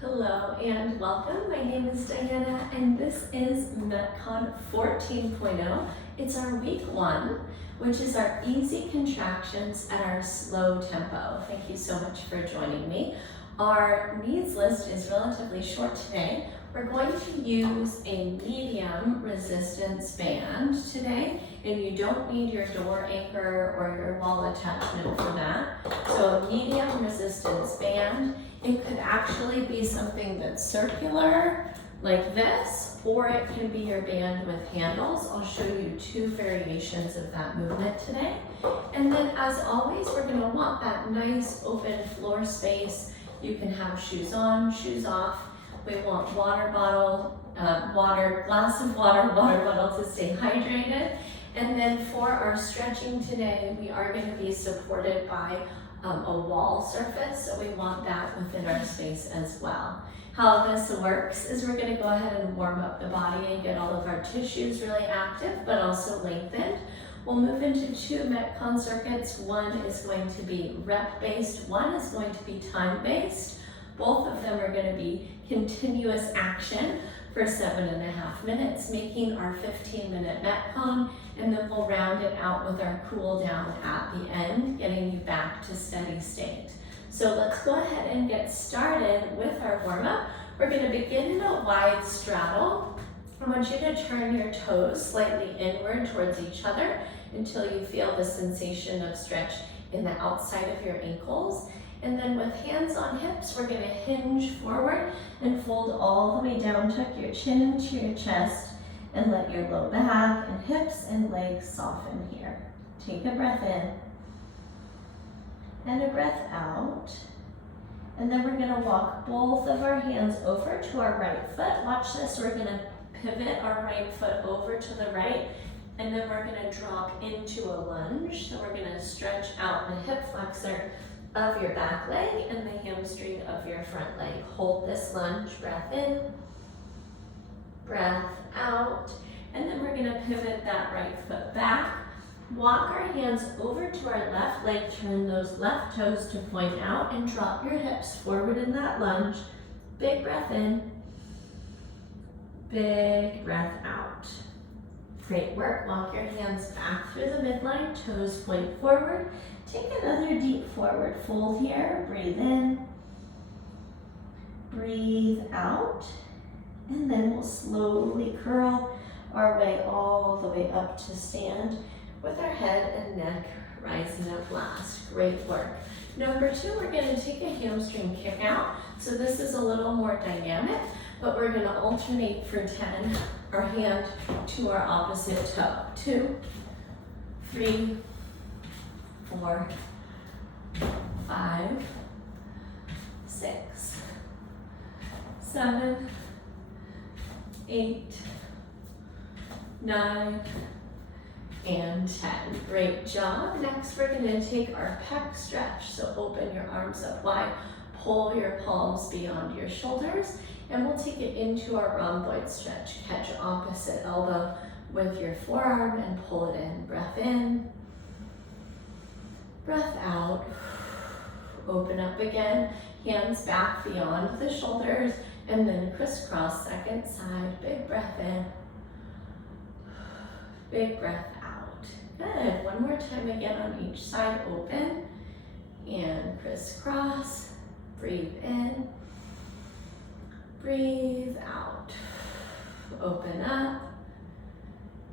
Hello and welcome. My name is Diana and this is MetCon 14.0. It's our week 1, which is our easy contractions at our slow tempo. Thank you so much for joining me. Our needs list is relatively short today. We're going to use a medium resistance band today, and you don't need your door anchor or your wall attachment for that. So a medium resistance band, it could actually be something that's circular like this, or it can be your band with handles. I'll show you 2 variations of that movement today. And then as always, we're gonna want that nice open floor space. You can have shoes on, shoes off. We want water bottle, glass of water bottle to stay hydrated. And then for our stretching today, we are going to be supported by a wall surface, so we want that within our space as well. How this works is we're going to go ahead and warm up the body and get all of our tissues really active, but also lengthened. We'll move into 2 MetCon circuits. One is going to be rep-based, one is going to be time-based. Both of them are going to be continuous action for 7.5 minutes, making our 15-minute MetCon, and then we'll round it out with our cool down at the end, getting you back to steady state. So let's go ahead and get started with our warm-up. We're going to begin in a wide straddle. I want you to turn your toes slightly inward towards each other until you feel the sensation of stretch in the outside of your ankles. And then with hands on hips, we're going to hinge forward and fold all the way down, tuck your chin into your chest, and let your low back and hips and legs soften here. Take a breath in and a breath out. And then we're going to walk both of our hands over to our right foot. Watch this, we're going to pivot our right foot over to the right, and then we're going to drop into a lunge. So we're going to stretch out the hip flexor of your back leg and the hamstring of your front leg. Hold this lunge, breath in, breath out, and then we're gonna pivot that right foot back. Walk our hands over to our left leg, turn those left toes to point out, and drop your hips forward in that lunge. Big breath in, big breath out. Great work. Walk your hands back through the midline, toes point forward. Take another deep forward fold here. Breathe in, breathe out, and then we'll slowly curl our way all the way up to stand with our head and neck rising up last. Great work. Number 2, we're going to take a hamstring kick out. So this is a little more dynamic, but we're going to alternate for 10, our hand to our opposite toe. 2, 3, 4, 5, 6, 7, 8, 9, and 10. Great job. Next, we're going to take our pec stretch. So open your arms up wide, pull your palms beyond your shoulders, and we'll take it into our rhomboid stretch. Catch opposite elbow with your forearm and pull it in. Breath in, breath out. Open up again, hands back beyond the shoulders, and then crisscross second side. Big breath in, big breath out. Good. One more time again on each side. Open and crisscross. Breathe in, breathe out. Open up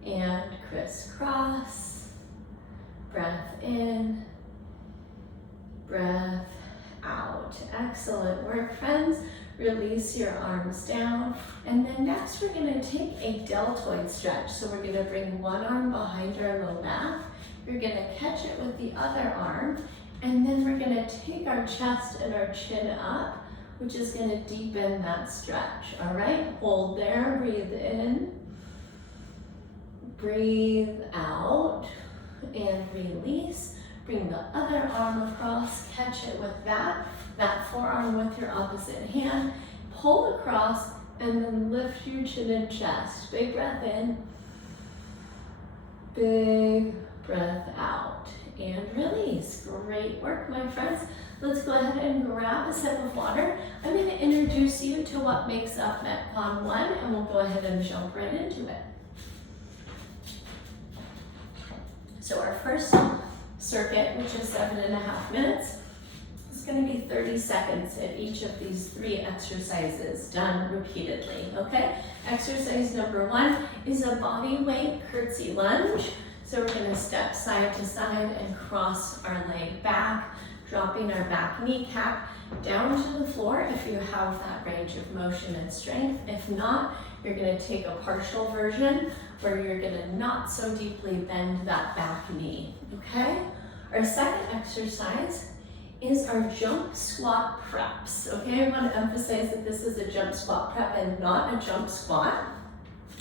and crisscross. Breath in, breath out. Excellent work, friends. Release your arms down. And then next we're going to take a deltoid stretch. So we're going to bring one arm behind our low back. You're going to catch it with the other arm. And then we're going to take our chest and our chin up, which is going to deepen that stretch. All right, hold there, breathe in, breathe out, and release. Bring the other arm across, catch it with that forearm with your opposite hand, pull across, and then lift your chin and chest. Big breath in, big breath out, and release. Great work, my friends. Let's go ahead and grab a sip of water. I'm going to introduce you to what makes up MetCon 1, and we'll go ahead and jump right into it. So our first circuit, which is 7.5 minutes, is going to be 30 seconds at each of these 3 exercises done repeatedly, okay? Exercise number 1 is a body weight curtsy lunge. So we're going to step side to side and cross our leg back, dropping our back kneecap down to the floor if you have that range of motion and strength. If not, you're going to take a partial version where you're going to not so deeply bend that back knee, okay? Our second exercise is our jump squat preps, okay? I want to emphasize that this is a jump squat prep and not a jump squat.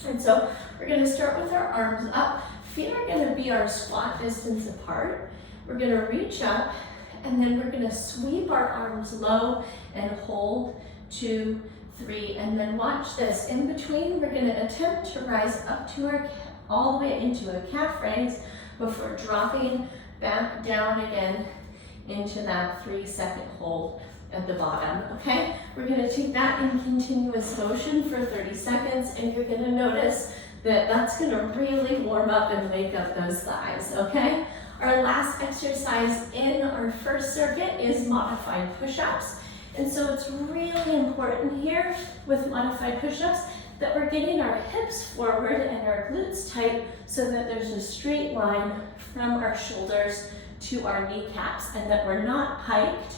And so we're going to start with our arms up. Feet are going to be our squat distance apart. We're going to reach up, and then we're going to sweep our arms low and hold 2, 3, and then watch this. In between, we're going to attempt to rise up to all the way into a calf raise before dropping back down again into that 3-second hold at the bottom, okay? We're going to take that in continuous motion for 30 seconds, and you're going to notice that that's going to really warm up and wake up those thighs, okay? Our last exercise in our first circuit is modified push-ups. And so it's really important here with modified push-ups that we're getting our hips forward and our glutes tight so that there's a straight line from our shoulders to our kneecaps, and that we're not hiked,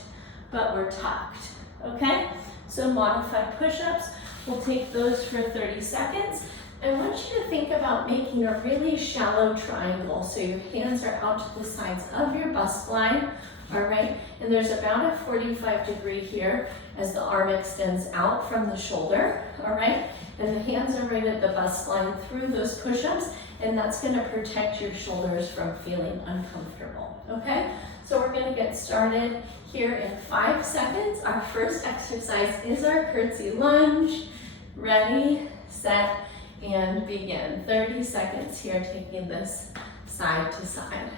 but we're tucked, okay? So modified push-ups, we'll take those for 30 seconds. I want you to think about making a really shallow triangle. So your hands are out to the sides of your bust line, all right? And there's about a 45-degree here as the arm extends out from the shoulder, all right? And the hands are right at the bust line through those push-ups, and that's gonna protect your shoulders from feeling uncomfortable, okay? So we're gonna get started here in 5 seconds. Our first exercise is our curtsy lunge. Ready, set, and begin. 30 seconds here, taking this side to side.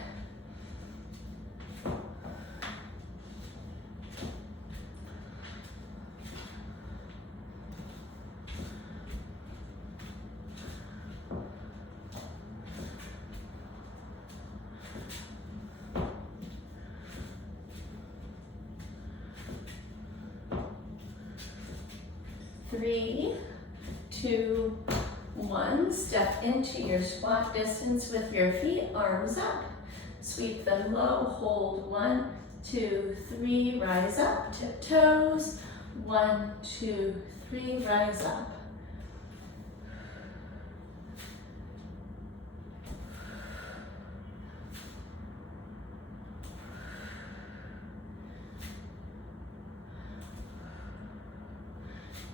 Three, 2, 1, step into your squat distance with your feet, arms up. Sweep them low, hold 1, 2, 3, rise up, tiptoes. 1, 2, 3, rise up.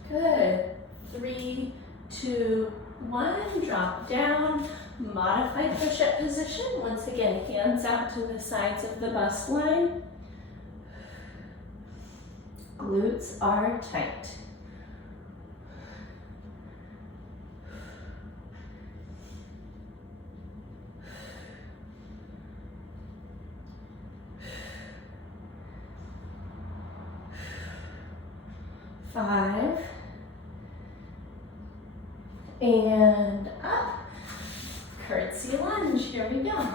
Good. 3, 2, 1, drop down, modified push-up position. Once again, hands out to the sides of the bust line. Glutes are tight. Five. And up, curtsy lunge, here we go.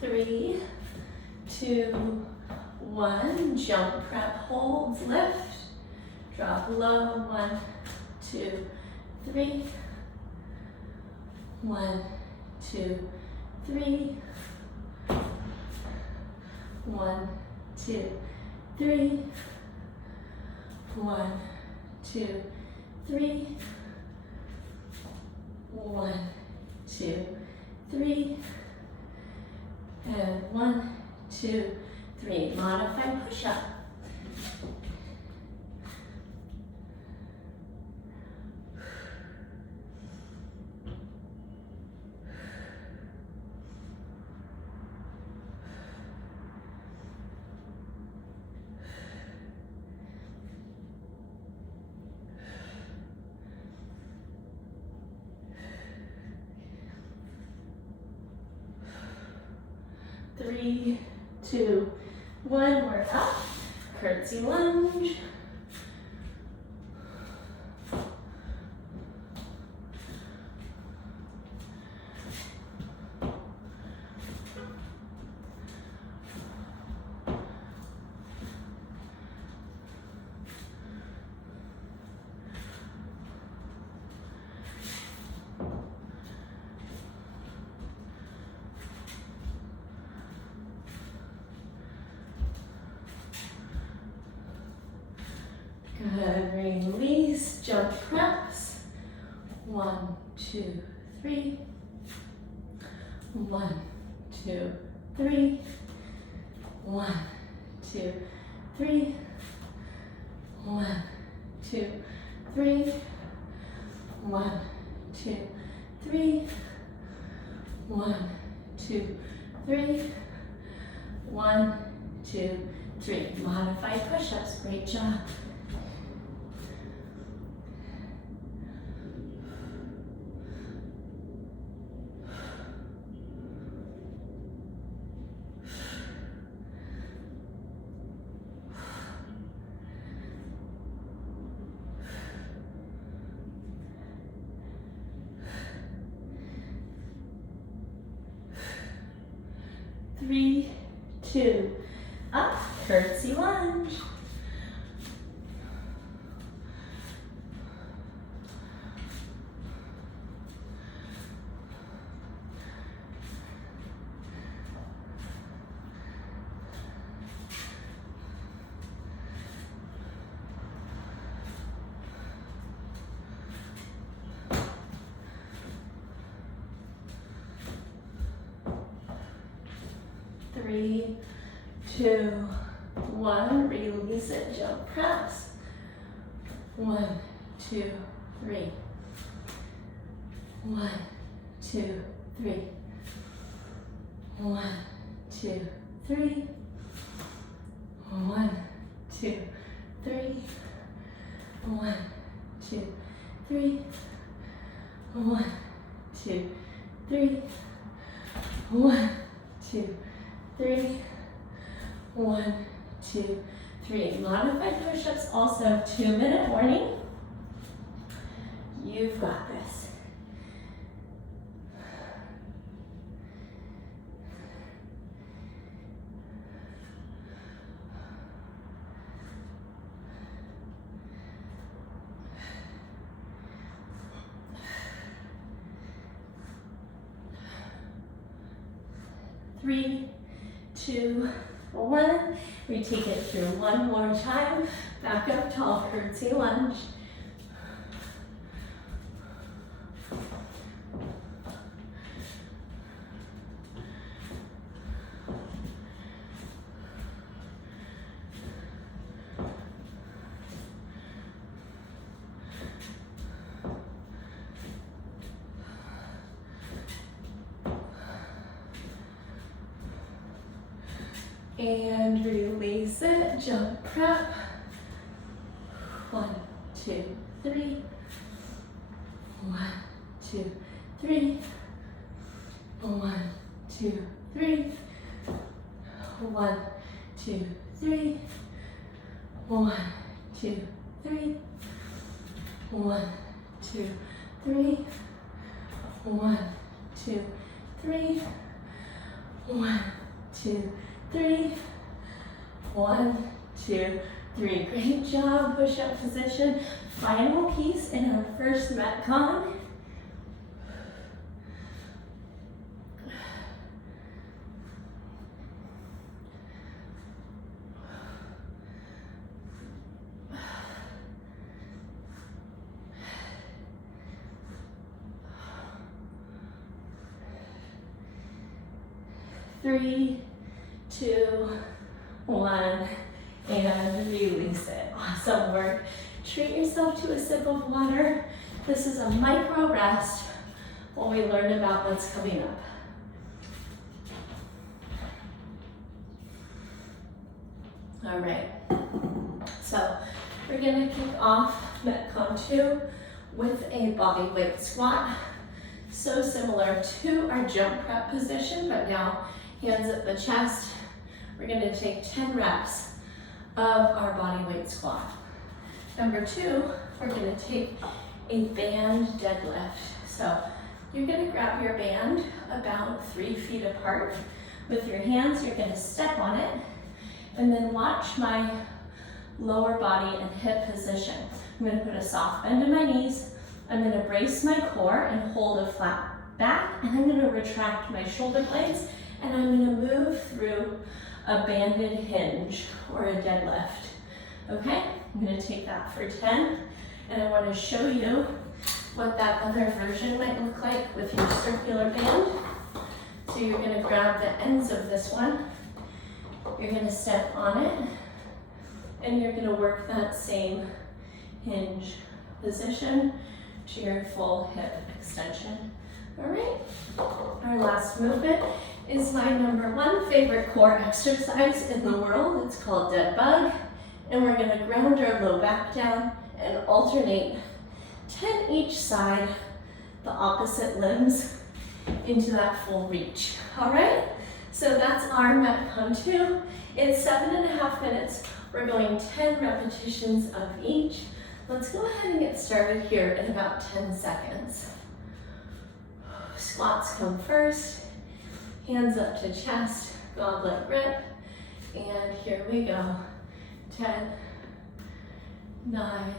Three, 2, 1, jump prep holds, lift, drop low, 1, 2, 3, 1, 2, 3, 1, 2, 3, 1, 2, 3, 1, 2, 3, and 1, 2, 3. Modified push-up. 3, 2, 1. We're up. Curtsy lunge. Good, release, jump preps. 1, 2, 3. 1, 2, 3. 1, 2, 3. 1, 2, 3. 1, 2, 3. 1, 2, 3. 1, 2, 3. Modified push-ups, great job. Three, 2, up, curtsy lunge. Three, 2, 1, release it, jump preps. 1, 2, 3. 1, 2, 3. 1, 2, 3. 1, 2, 3. 1, 2, 3. 1, 2, 3. 1, 2, 3. 1, 2, 3. Modified push-ups also, 2-minute warning. You've got this. Three, 2, 1. We take it through one more time. Back up tall, curtsy lunge. And release it, jump prep. 1, 2, 3. 1, 2, 3. 1, 2, 3. 1, 2, 3. 1, 2, 3. 1, 2, 3. 1, 2, 3. 1, 2, 3. 1, 2, 3. Great job. Push-up position. Final piece in our first MetCon. Three, 2, 1, and release it. Awesome work. Treat yourself to a sip of water. This is a micro rest while we learn about what's coming up. All right, so we're gonna kick off MetCon 2 with a body weight squat. So similar to our jump prep position, but now hands at the chest. We're gonna take 10 reps of our body weight squat. Number 2, we're gonna take a band deadlift. So you're gonna grab your band about 3 feet apart. With your hands, you're gonna step on it, and then watch my lower body and hip position. I'm gonna put a soft bend in my knees. I'm gonna brace my core and hold a flat back, and I'm gonna retract my shoulder blades, and I'm gonna move through a banded hinge or a deadlift. Okay, I'm gonna take that for 10, and I wanna show you what that other version might look like with your circular band. So you're gonna grab the ends of this one, you're gonna step on it, and you're gonna work that same hinge position to your full hip extension. All right, our last movement is my number 1 favorite core exercise in the world. It's called dead bug, and we're gonna ground our low back down and alternate 10 each side, the opposite limbs, into that full reach. All right, so that's our MetCon 2. It's 7.5 minutes. We're going 10 repetitions of each. Let's go ahead and get started here in about 10 seconds. Squats come first, hands up to chest, goblet grip, and here we go. 10, 9,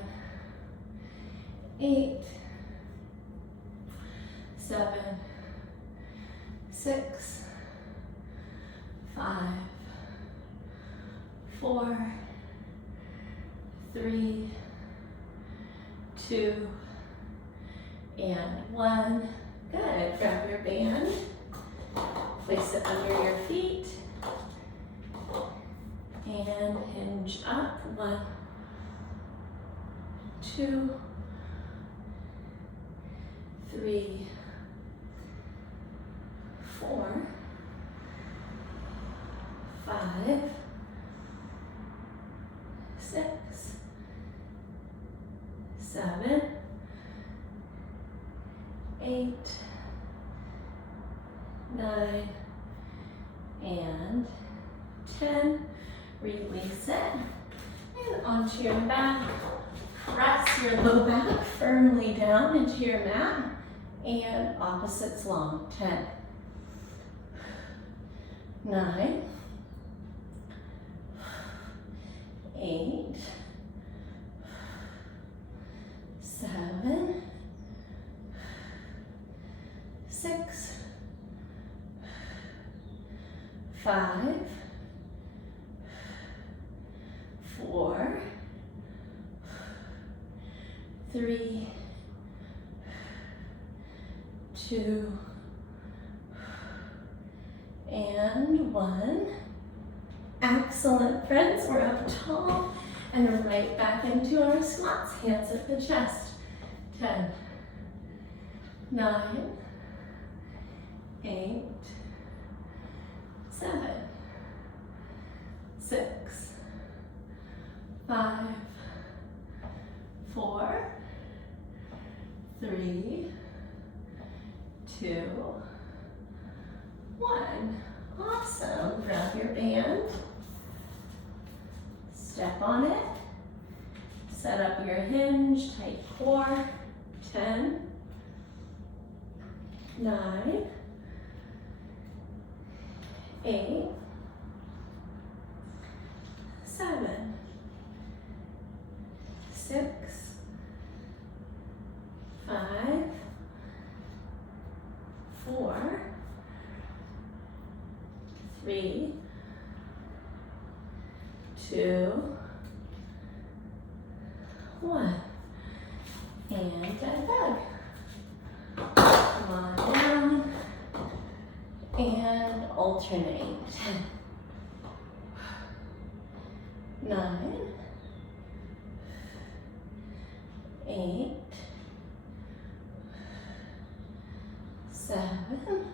8, 7, 6, 5, 4, 3, 2, and 1. Good. Grab your band, place it under your feet, and hinge up. 1, 2, 3, 4, 5, 6, 7, 8, 9, and 10. Release it, and onto your back. Press your low back firmly down into your mat, and opposites long. 10, 9, 8, 7, 6, 5, 4, 3, 2, and 1. Excellent, friends. We're up tall and right back into our squats. Hands at the chest. 10, 9, 8, 7, 6, 5, 4, 3, 2, 1. Awesome. Grab your band, step on it, set up your hinge, tight core. 10, 9, 8, 7, 6, 5, 4, 3, 2, 1. And dead bug. Come on down and alternate. 9, 8, 7,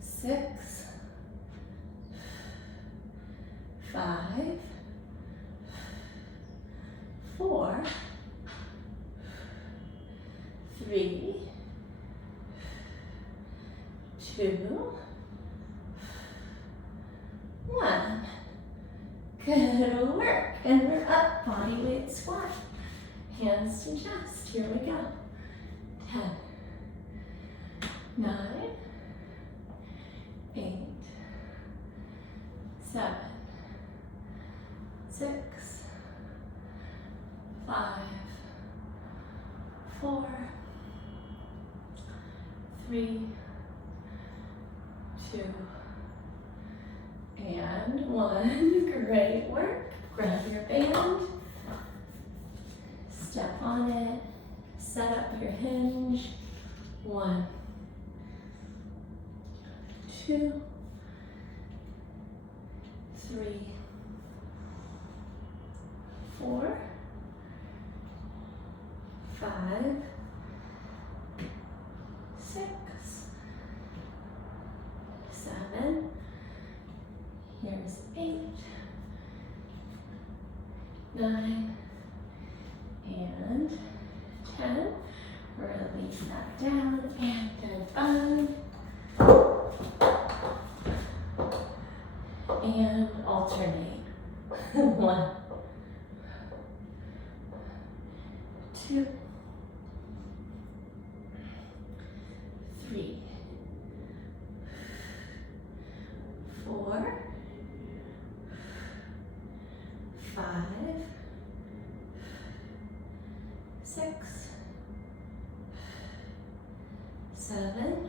6, 5, 4, 3, 2, 1. Good work. And we're up, body weight squat. Hands to chest. Here we go. 10, 9, 8, 7, 6, 5, 4, 3, 2, and 1. Great work. Grab your band, step on it, set up your hinge. 1, 2, 3, 4, 5, 6, 7, here's 8, 9, and 10. Release that down and goodbye. And alternate. 1, 2, 3, 4, 5, 6, 7,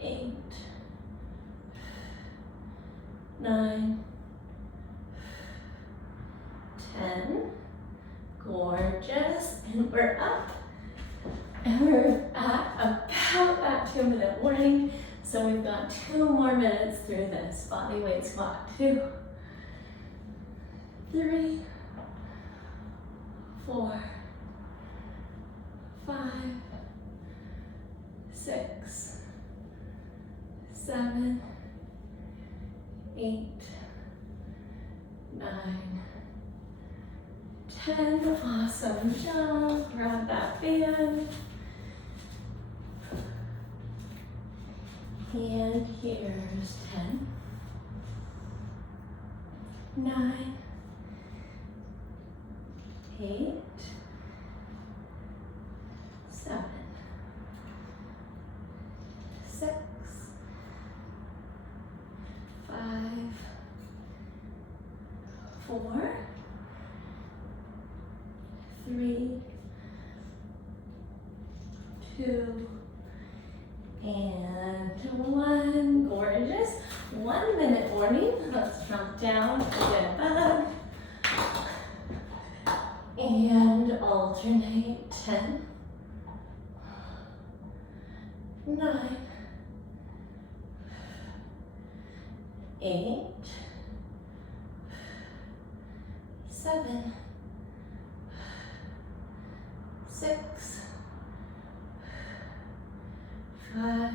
8, 9, 10. Gorgeous. And we're up. And we're at about that 2-minute warning. So we've got 2 more minutes through this. Body weight squat. 2, 3, 4, 5, 6, 7, 8, 9, 10. Awesome job. Grab that band. And here's 10, 9, 8, 7, 6, 5, 4, 3, 2, and 1. Gorgeous. 1-minute warning. Let's jump down, get bug, and alternate. 10, 9, 8, 7, 6, 5,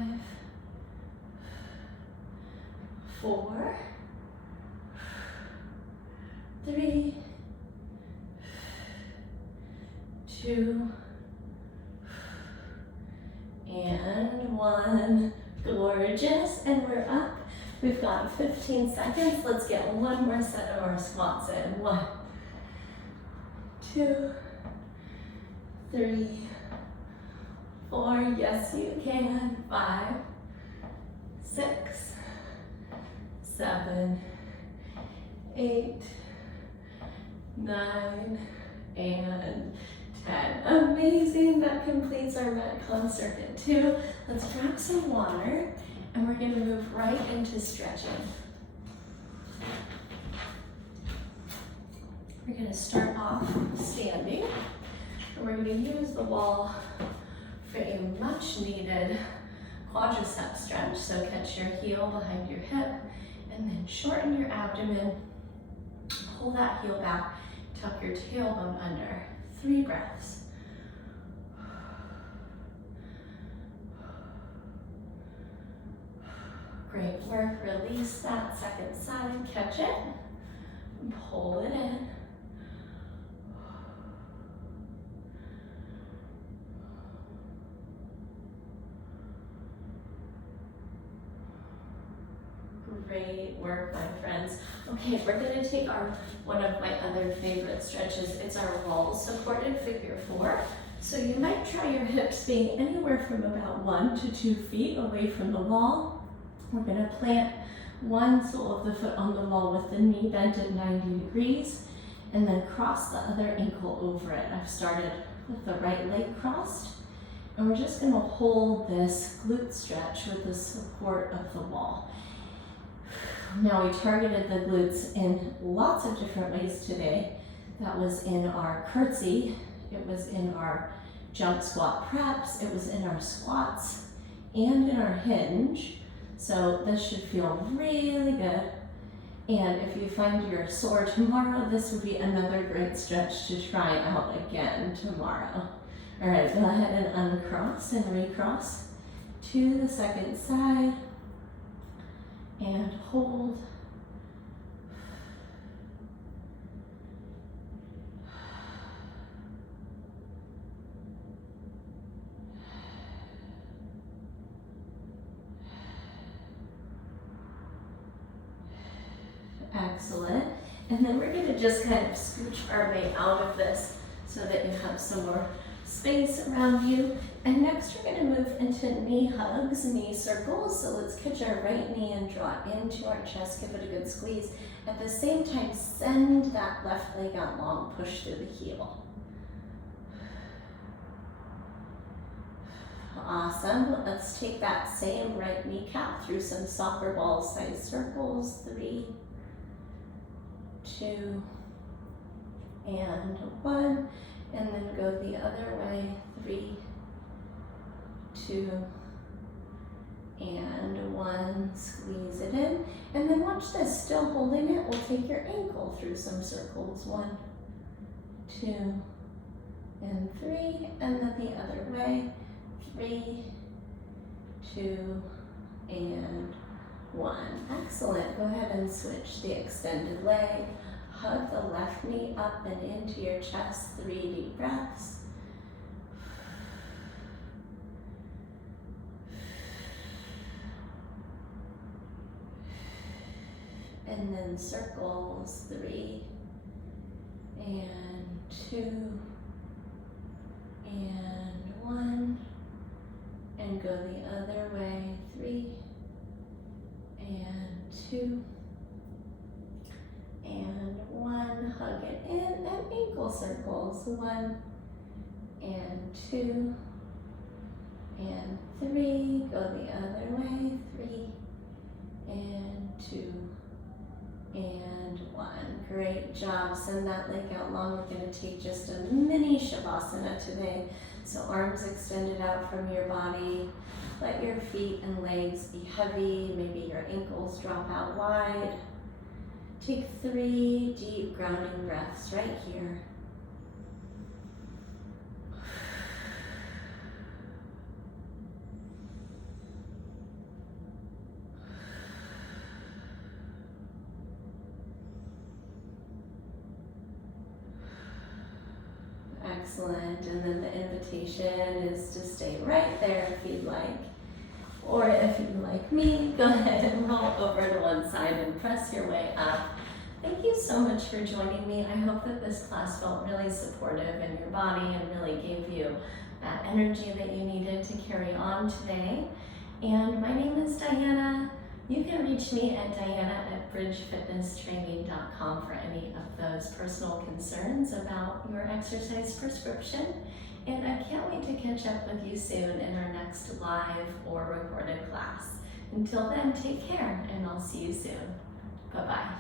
4, 3, 2, and 1. Gorgeous. And we're up. We've got 15 seconds. Let's get 1 more set of our squats in. 1, 2, 3, 4. Yes, you can. 5, 6, 7, 8, 9, and 10. Amazing. That completes our MetCon circuit 2. Let's grab some water and we're going to move right into stretching. We're going to start off standing and we're going to use the wall for a much needed quadricep stretch. So catch your heel behind your hip and then shorten your abdomen. Pull that heel back, tuck your tailbone under. 3 breaths. Great work. Release that second side, catch it, and pull it in. Great work, my friends. Okay, we're gonna take one of my other favorite stretches. It's our wall supported figure 4. So you might try your hips being anywhere from about 1 to 2 feet away from the wall. We're gonna plant one sole of the foot on the wall with the knee bent at 90 degrees and then cross the other ankle over it. I've started with the right leg crossed, and we're just gonna hold this glute stretch with the support of the wall. Now we targeted the glutes in lots of different ways today. That was in our curtsy, it was in our jump squat preps, it was in our squats, and in our hinge. So this should feel really good. And if you find you're sore tomorrow, this would be another great stretch to try out again tomorrow. All right, go ahead and uncross and recross to the second side and hold. Excellent. And then we're going to just kind of scooch our way out of this so that you have some more space around you. And next we're going to move into knee hugs, knee circles. So let's catch our right knee and draw into our chest, give it a good squeeze. At the same time, send that left leg out long, push through the heel. Awesome. Let's take that same right kneecap through some soccer ball size circles. 3, 2, and 1, and then go the other way. 3, 2, and 1. Squeeze it in, and then watch this. Still holding it, we'll take your ankle through some circles. 1, 2, and 3, and then the other way. 3, 2, and 1. Excellent. Go ahead and switch the extended leg. Hug the left knee up and into your chest. 3 deep breaths. And then circles. 3, and 2, and 1. And go the other way. 3, and 2, and 1. Hug it in, and ankle circles. 1, and 2, and 3. Go the other way. 3, and 2, and 1. Great job. Send that leg out long. We're going to take just a mini shavasana today. So arms extended out from your body. Let your feet and legs be heavy. Maybe your ankles drop out wide. Take 3 deep grounding breaths right here. Excellent. And then the invitation is to stay right there if you'd like. Or if you'd like me, go ahead and roll over to one side and press your way up. Thank you so much for joining me. I hope that this class felt really supportive in your body and really gave you that energy that you needed to carry on today. And my name is Diana. You can reach me at diana@bridgefitnesstraining.com for any of those personal concerns about your exercise prescription. And I can't wait to catch up with you soon in our next live or recorded class. Until then, take care, and I'll see you soon. Bye-bye.